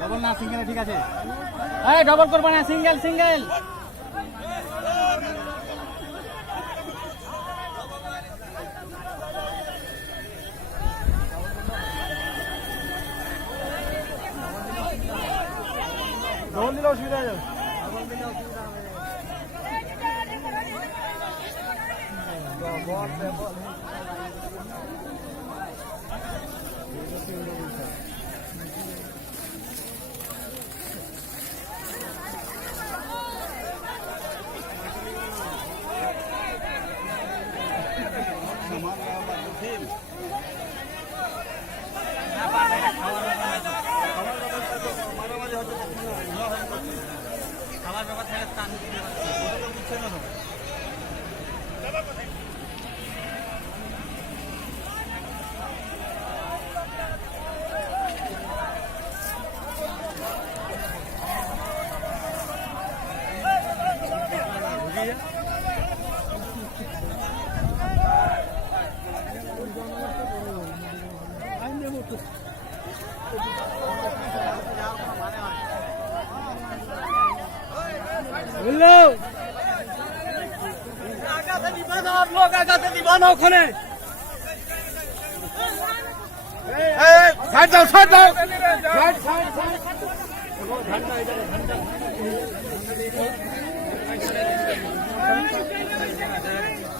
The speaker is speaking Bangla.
ডবল না সিঙ্গেল ঠিক আছে। এই ডবল করবা না, সিঙ্গেল সিঙ্গেল। ডবল দিলে অসুবিধা হয়ে যাবে। খাবার ব্যাপার থাকে টান দিচ্ছে না। आप लोग आगे दीवाना खोले साइड जाओ साइड जाओ साइड साइड साइड